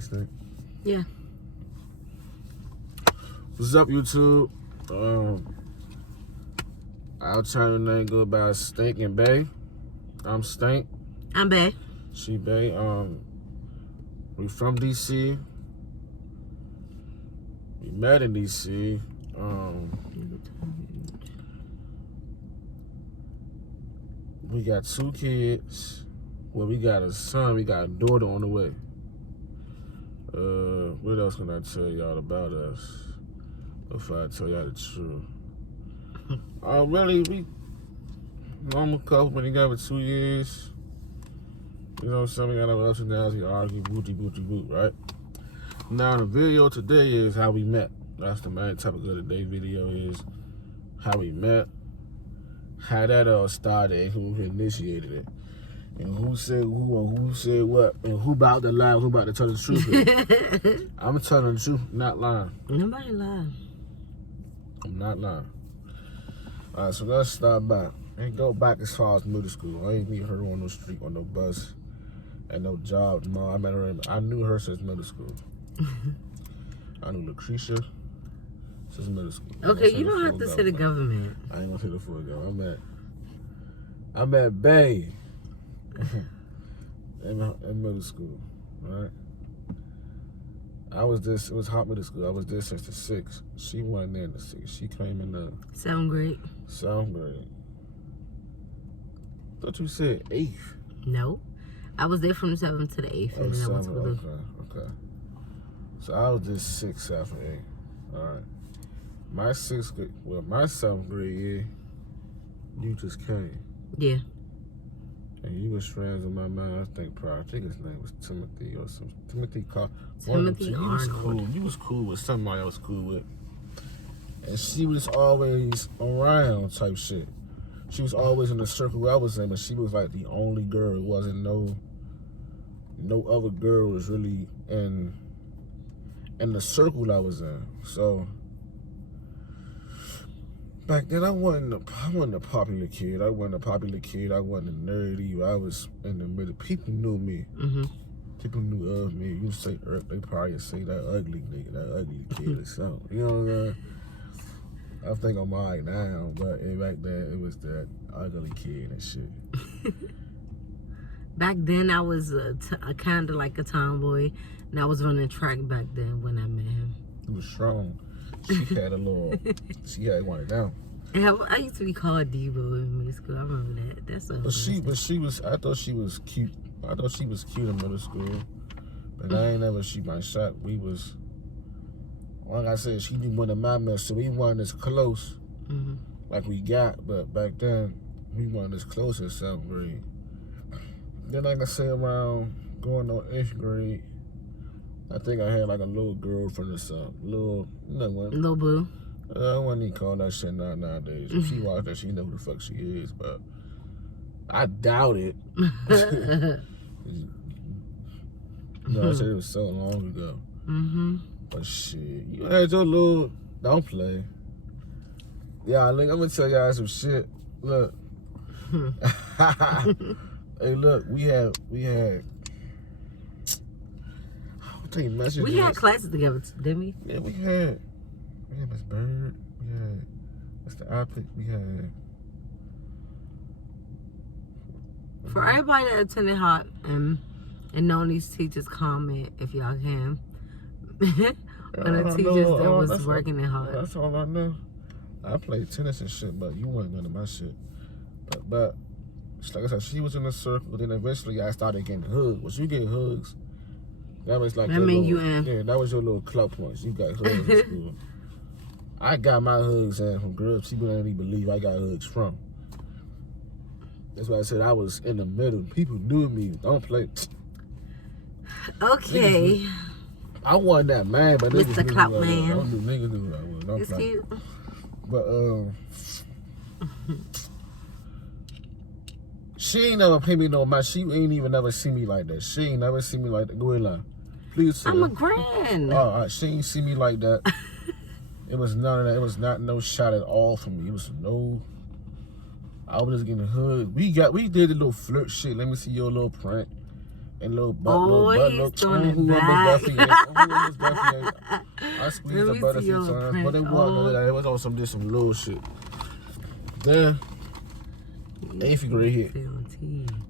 stink? Yeah. What's up, YouTube? Our channel name go by Stink and Bay. I'm Stink. I'm Bay. She Bay. We from DC. We met in DC. We got 2 kids. Well, we got a son. We got a daughter on the way. What else can I tell y'all about us? If I tell y'all the truth. Really, we normal couple, been together 2 years. You know, some of y'all ups and downs, we argue, boot, right? Now, the video today is how we met. That's the main topic of the day video is how we met, how that all started, who initiated it, and who said who and who said what, and who about to lie, who about to tell the truth. I'm telling the truth, not lying. Nobody lying. I'm not lying. All right, so let's start back. And go back as far as middle school. I ain't meet her on no street, on no bus, and no job. No, I knew her since middle school. I knew Lucretia since middle school. Okay, you don't have to say the government. I ain't gonna say the full government. I met Bay in middle school, right? It was hot middle school. I was there since the 6th. She wasn't there in the 6th. She came in the 7th grade. 7th grade. Thought you said 8th. No. I was there from the 7th to the 8th. And then I went to the... Okay. So I was just 6 after 8. Alright. My 6th grade, well, my 7th grade year, you just came. Yeah. And you was friends with my man, I think his name was Timothy or something. Timothy Arnold. You was cool with somebody I was cool with. And she was always around type shit. She was always in the circle I was in, but she was like the only girl. It wasn't no other girl was really in the circle I was in. So back then I wasn't a popular kid. I wasn't nerdy. I was in the middle. People knew me. Mm-hmm. People knew of me. You say they probably say that ugly nigga, that ugly kid or something. You know what I'm saying? I think I'm alright now, but back then it was that ugly kid and shit. Back then I was kind of like a tomboy, and I was running track back then when I met him. He was strong. She had a little. She had one down. And I used to be called Debo in middle school. I remember that. That's so. But she was. I thought she was cute. I thought she was cute in middle school, but I ain't never shoot my shot. We was. Like I said, she didn't want to my mess, so we weren't as close like we got. But back then, we weren't as close as 7th grade. Then, like I say, around going on 8th grade, I think I had like a little girlfriend or something. Little boo. I wouldn't even call that shit nowadays. If she watched that, she know who the fuck she is, but I doubt it. I said it was so long ago. But shit, you had your little, don't play. Yeah, look, I'm gonna tell y'all some shit. Look. Hey, look, we had we had classes together, didn't we? Yeah, we had Miss Bird, we had Mr. Optic, we had. For everybody that attended Hot and known these teachers, comment if y'all can. When the teachers that was working in Hot. That's all I know. I played tennis and shit, but you weren't none of my shit. But like I said, she was in the circle. Then eventually I started getting hugs. Once you get hugs, that was like that was your little club points. You got hugs in school. I got my hugs from girls people don't even believe I got hugs from. That's why I said I was in the middle. People knew me. Don't play. Okay. I wasn't that man, but Mr. Clout Man. Niggas knew who I was. Don't it's play. Cute. But she ain't never pay me no mind. She ain't even never see me like that. She ain't never see me like that. Go ahead, line. Please say I'm a grand. She ain't see me like that. It was none of that. It was not no shot at all for me. It was no. I was just getting hugged. We did a little flirt shit. Let me see your little print. And little butt, Oh, little he's butt, throwing it who back. was Duffy? I squeezed Let the me butt a see few your times, print. but it wasn't. It was on some little shit. Then 8th grade hit.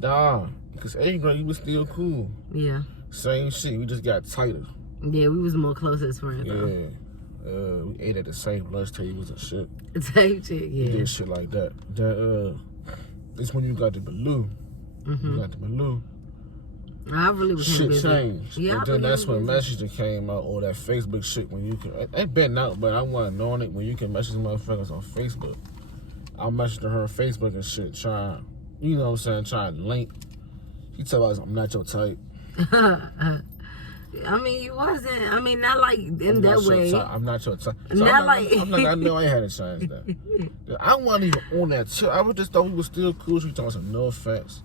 Nah, because 8th grade, you was still cool. Yeah. Same shit, we just got tighter. Yeah, we was more close as friends, though. Yeah. We ate at the same lunch tables and shit. Type shit, We yeah. did shit like that. It's when you got the balloon. Mm-hmm. You got the balloon. I really was Shit busy. changed. Yeah, And then that's when busy. Messenger came out, or that Facebook shit when you can. It been out, but I wasn't knowing it when you can message motherfuckers on Facebook. I messaged her on Facebook and shit, trying, you know what I'm saying, trying to link. She told us I'm not your type. I mean, you wasn't. I mean, not like in I'm that not your way. type. I'm not your type. So Not like. I know I had to change that. I wasn't even on that tip. I was just thought we was still cool. She told us no offense.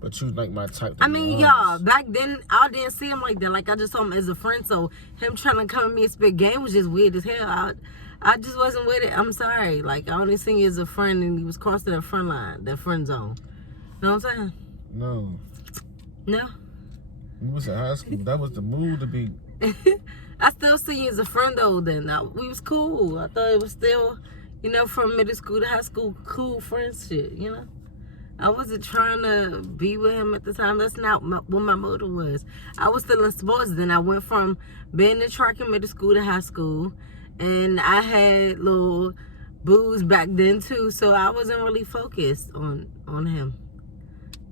But you like my type. I mean, y'all, back then, I didn't see him like that. Like, I just saw him as a friend. So, him trying to come at me and spit game was just weird as hell. I just wasn't with it. I'm sorry. Like, I only seen you as a friend, and he was crossing that friend line, that friend zone. You know what I'm saying? No. No? We was in high school. That was the mood to be. I still see you as a friend, though, then. We was cool. I thought it was still, you know, from middle school to high school, cool friendship, you know? I wasn't trying to be with him at the time. That's not what my motive was. I was still in sports. Then I went from being in track in middle school to high school. And I had little booze back then, too. So I wasn't really focused on him.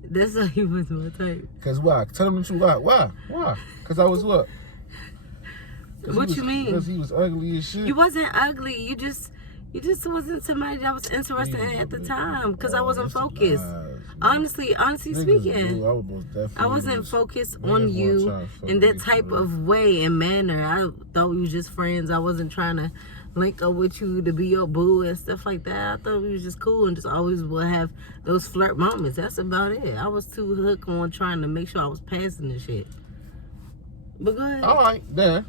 That's why he was my type. Because why? Tell him the truth. Why? Because I was what? What you mean? Because he was ugly as shit. You wasn't ugly. You just wasn't somebody that I was interested in at the time because I wasn't focused. Honestly speaking, I wasn't focused on you in that type of way and manner. I thought we was just friends. I wasn't trying to link up with you to be your boo and stuff like that. I thought we was just cool and just always would have those flirt moments. That's about it. I was too hooked on trying to make sure I was passing the shit. But go ahead. All right, then.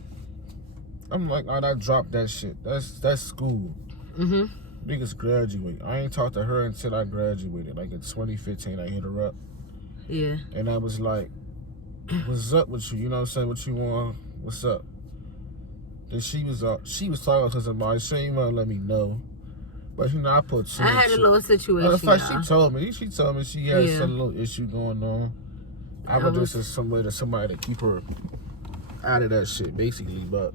I'm like, all right, I dropped that shit. That's school. Mm-hmm. Niggas graduate. I ain't talked to her until I graduated. Like in 2015, I hit her up. Yeah. And I was like, what's up with you? You know what I'm saying? What you want? What's up? Then she was talking to somebody. She ain't want to let me know. But you know, I put two. I had a little situation. She told me she had some little issue going on. I was just as some way to somebody to keep her out of that shit, basically. But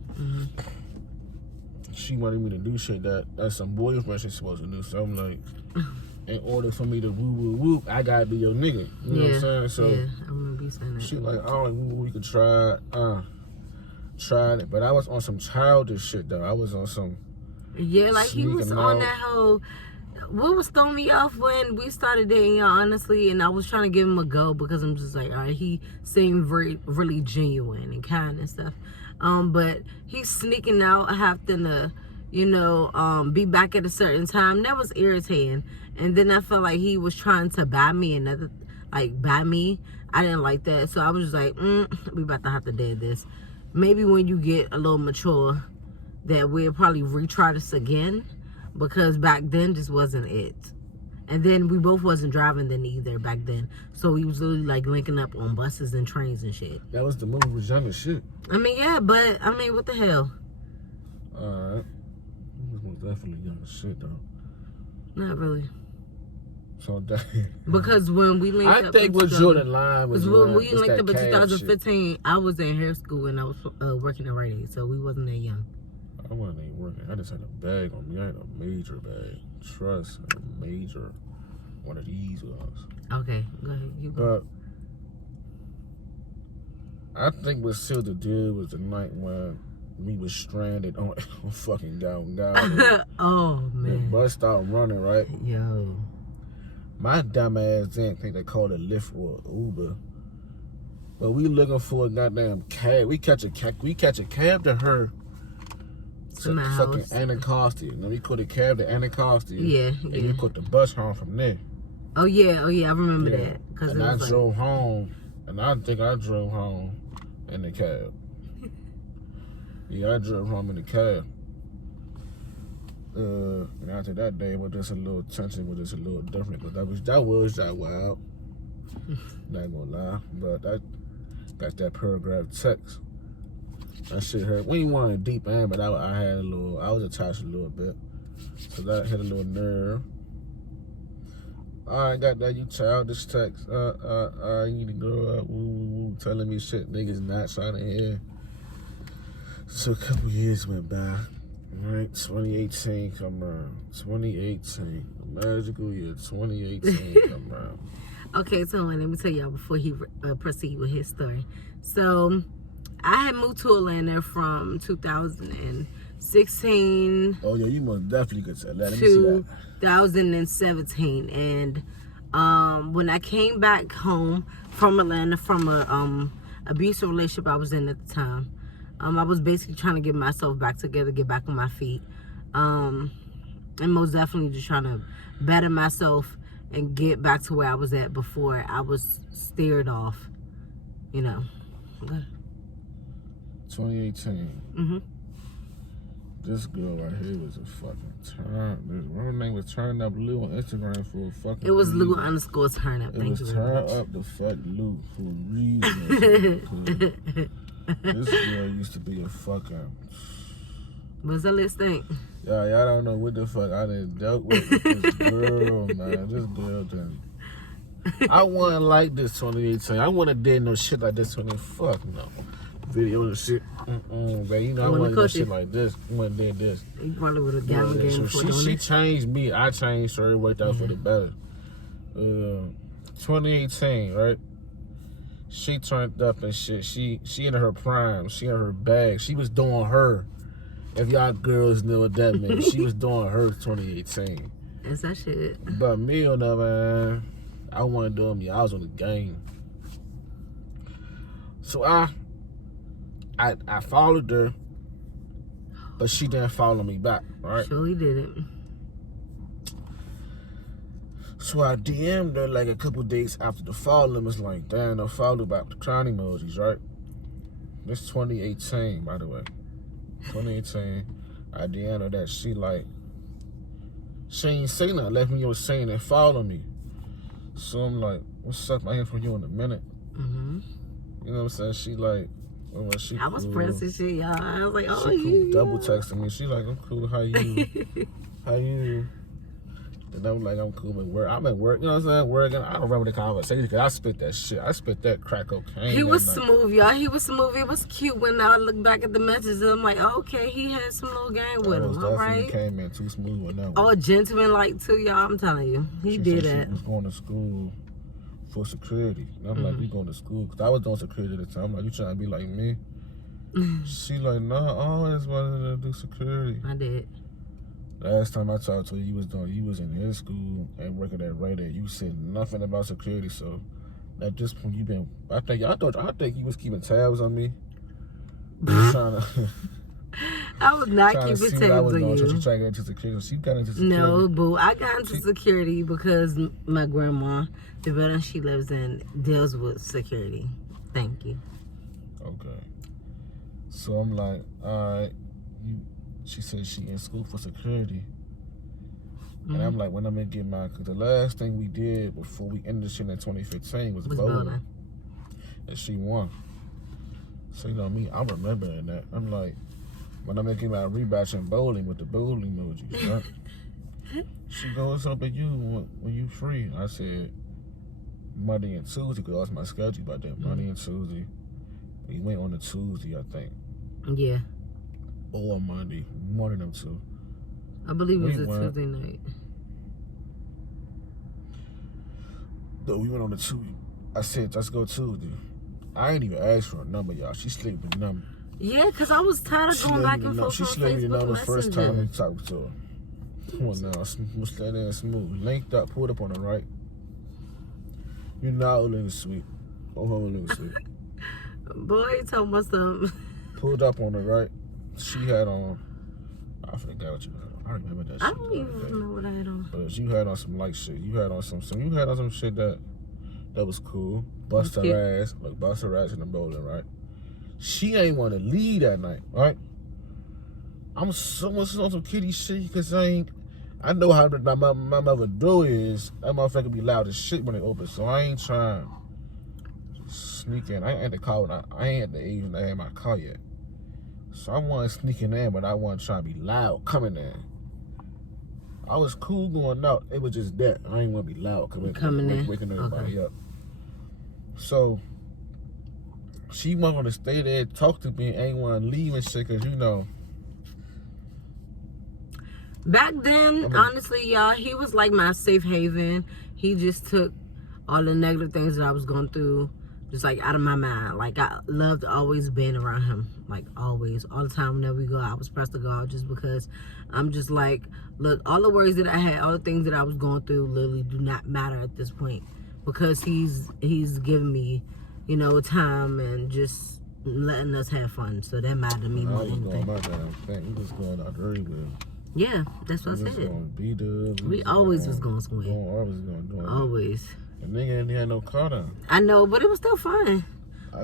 she wanted me to do shit that some boyfriend she's supposed to do. So I'm like, in order for me to woo, I gotta be your nigga. You know what I'm saying? So yeah, I remember you saying that. she like, oh, we could try it. Tried it, but I was on some childish shit though. I was on some. Yeah, like he was on that whole. What was throwing me off when we started dating, y'all, honestly, and I was trying to give him a go because I'm just like, all right, he seemed really genuine and kind and stuff. But he's sneaking out, having to, you know, be back at a certain time. That was irritating. And then I felt like he was trying to buy me. I didn't like that. So I was just like, we about to have to dead this. Maybe when you get a little mature, that we'll probably retry this again. Because back then just wasn't it. And then we both wasn't driving then either back then. So we was literally like linking up on buses and trains and shit. That was the movie was young as shit. I mean, yeah, but I mean, what the hell? Alright. He was definitely young as shit though. Not really. So that because when we linked up, I think what Jordan line was when we linked up in 2015, shit. I was in hair school and I was working at Rite Aid, so we wasn't that young. I wasn't even working. I just had a bag on me. I had a major bag. Trust, a major one of these was. Okay, go ahead. You go. But I think what sealed the deal was the night when we was stranded on fucking down. Oh man. The bus stopped running, right? Yo. My dumb ass didn't think they called a Lyft or Uber. But we looking for a goddamn cab. We catch a cab to her. To fucking Anacostia. And then we caught a cab to Anacostia. Yeah. And we caught the bus home from there. Oh yeah, I remember that. And I drove home, and I think I drove home in the cab. Yeah, I drove home in the cab. And after that day, was just a little tension, was just a little different. But that was wild. Not gonna lie, but Got that paragraph text. That shit hurt. We ain't want a deep end, but I was attached a little bit. So that hit a little nerve. I got that, you childish text. You need to grow up. Woo, telling me shit niggas not trying to hear. So a couple years went by. Right, 2018 come around. 2018, the magical year 2018 come around. Okay, so let me tell y'all before he proceed with his story. So I had moved to Atlanta from 2016. Oh yeah, you most definitely could say that. Let me see that. 2017, and when I came back home from Atlanta from a abusive relationship I was in at the time. I was basically trying to get myself back together, get back on my feet, and most definitely just trying to better myself and get back to where I was at before I was steered off, you know. 2018. Mm-hmm. This girl right here was a fucking turn. Her name was Turn Up Lou on Instagram for a fucking It was reason. Lou_Turnup. It was Turn Up the fuck Lou for a reason. This girl used to be a fucking... What's that list think? Y'all don't know what the fuck I done dealt with this girl, man. This girl done... I wasn't like this 2018. I wouldn't have did no shit like this 20. Fuck no. Video and shit. But you know, I wasn't doing shit like this. I wouldn't did this. You probably would have gotten game for She changed me. I changed her. It worked out for the better. 2018, right? She turned up and shit. She in her prime. She in her bag. She was doing her. If y'all girls know what that means, she was doing her 2018. That's that shit. But me on the other hand, I wasn't doing me. I was on the game. So I followed her, but she didn't follow me back, right? Surely didn't. So I DM'd her like a couple days after the follow and was like, damn, no follow back the crying emojis, right? This 2018, by the way. 2018, I DM'd her that she ain't say nothing, left me on saying and follow me. So I'm like, what's up? I hear from you in a minute. Mm-hmm. You know what I'm saying? She like, well, she I was cool. pressing shit, y'all. I was like, oh, she you cool. Double texting me. She like, I'm cool. How you? How you? And I'm like, I'm cool at work. I'm at work, you know what I'm saying? Working. I don't remember the conversation because I spit that shit. I spit that crack cocaine. He was smooth, y'all. He was smooth. It was cute when I look back at the messages. I'm like, okay, he had some little game with him, all right? Came in too smooth with that one. Oh, gentleman like too, y'all. I'm telling you, he did that. She was going to school for security. And I'm like, we going to school because I was doing security at the time. I'm like, you trying to be like me? She like, no, I always wanted to do security. I did. Last time I talked to you was in his school and working at Raider. You said nothing about security, so at this point you been. I think you was keeping tabs on me. Trying to. I was not keeping tabs on you. She tried to get into security. She got into security. No, boo. I got into security because my grandma, the building she lives in, deals with security. Thank you. Okay. So I'm like, all right, she said she in school for security. And I'm like, when I'm gonna get mine? Because the last thing we did before we ended shit in 2015 was bowling. And she won. So, you know me, I'm remembering that. I'm like, when I'm gonna get my rebatch in bowling with the bowling emojis, right? She goes, what's up with you when you free? I said, Monday and Tuesday, because that's my schedule by then. Monday and Tuesday. We went on a Tuesday, I think. Yeah. Or Monday. One of them two. I believe it was a Tuesday night. No, we went on a Tuesday. I said, let's go Tuesday. I ain't even asked for a number, y'all. She slipped with the number. Yeah, because I was tired of going back and forth. She slipped the number the first time we talked to her. Come on now, smooth. Linked up, pulled up on the right. You're not old in the sweet. Oh, hold on, sweet. Boy, talking about something. Pulled up on the right. She had on, I forgot what you had on. I remember that shit. I don't even remember what I had on. But you had on some light shit. You had on some shit that was cool. Bust her ass in the bowling, right? She ain't want to leave that night, right? I'm so much on some kitty shit because I know how my mother do is that motherfucker be loud as shit when they open, so I ain't trying. sneak in. I ain't at the car. I ain't at the age when I had my car yet. So I wasn't sneaking in, but I wasn't trying to be loud coming in. I was cool going out. It was just that. I ain't want to be loud coming in. Waking everybody up. So she wanted to stay there, talk to me, ain't want to leave and shit, because, you know. Back then, honestly, y'all, he was like my safe haven. He just took all the negative things that I was going through just like out of my mind. Like, I loved always being around him. Like, always. All the time whenever we go, I was pressed to go out just because I'm just like, look, all the worries that I had, all the things that I was going through literally do not matter at this point. Because he's giving me, you know, time and just letting us have fun. So that mattered to me more than anything. We was going out everywhere. Yeah, that's what I said. We always was going somewhere. Always. The nigga ain't had no car down. I know, but it was still fun.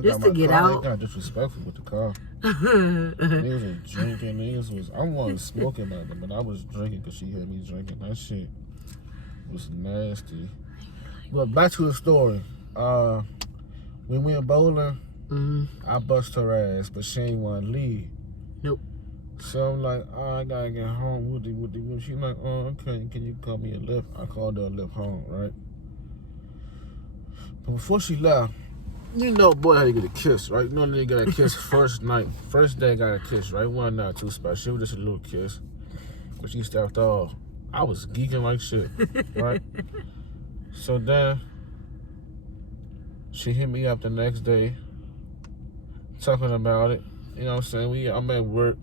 Just to get out. I got disrespectful with the car. Niggas was drinking. I wasn't smoking nothing, but I was drinking because she had me drinking. That shit was nasty. But back to the story. When we went bowling, I bust her ass, but she ain't want to leave. Nope. So I'm like, oh, I gotta get home. Woody. She like, oh, okay, can you call me a lift? I called her a lift home, right? But before she left, you know, boy, how you get a kiss, right? You know, they got a kiss first night. First day, got a kiss, right? One not too special. It was just a little kiss. But she stepped off. I was geeking like shit, right? So then, she hit me up the next day, talking about it. You know what I'm saying? I'm at work.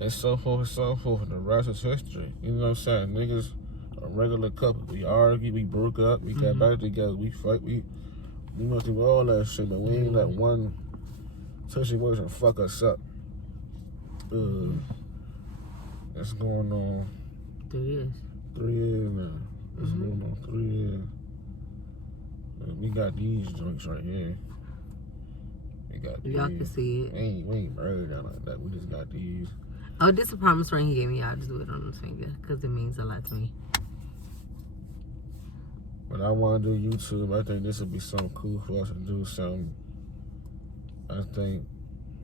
And so forth and so forth, and the rest is history. You know what I'm saying? Niggas, a regular couple. We argue, we broke up, we got back together, we fight, we went through all that shit, but we ain't let one situation fuck us up. That's going on 3 years. 3 years now. That's going on 3 years. And we got these joints right here. We got these. Y'all can see it. We ain't married out like that. We just got these. Oh, this is a promise ring he gave me. I'll just do it on his finger because it means a lot to me. But I want to do YouTube. I think this would be something cool for us to do. Something. I think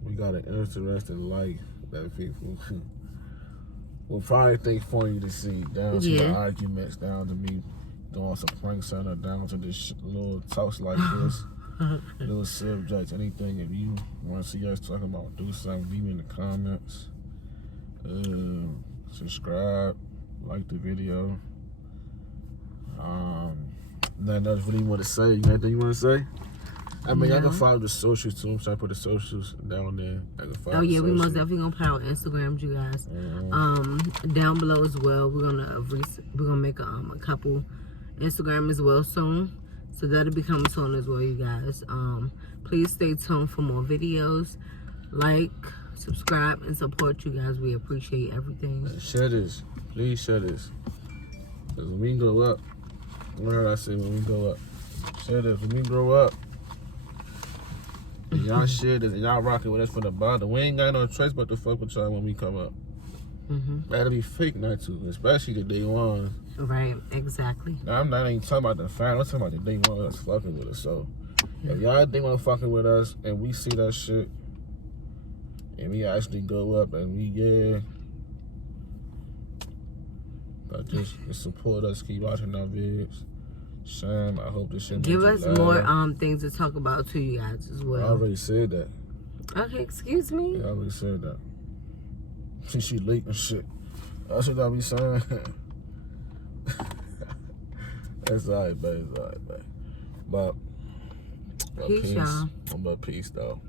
we got an interesting life that people will probably think funny to see. Down to the arguments, down to me doing some prank center, down to this little talks like this. Little subjects, anything. If you want to see us talking about, do something, leave me in the comments. Subscribe, like the video. Nothing else really want to say. You got anything you want to say? I mean, I can follow the socials too. So I put the socials down there. I can follow. Oh yeah, we most definitely gonna put our Instagrams, you guys. Down below as well. We're gonna make a couple Instagram as well soon. So that'll be coming soon as well, you guys. Please stay tuned for more videos. Like, subscribe, and support you guys. We appreciate everything. Share this. Please share this. Because when we grow up, what did I say when we grow up? Share this. When we grow up, and y'all share this, and y'all rocking with us from the bottom. We ain't got no choice but to fuck with y'all when we come up. That'll be fake not to, especially the day one. Right, exactly. Now, I ain't talking about the fan. I'm talking about the day one that's fucking with us. So, if y'all day one fucking with us, and we see that shit, and we actually go up, and but just support us, keep watching our vids. Sam, I hope this shit give us more things to talk about to you guys as well. I already said that. Okay, excuse me. Yeah, I already said that. She late and shit. That's what I be saying. That's alright, babe. But peace, y'all. But peace, though.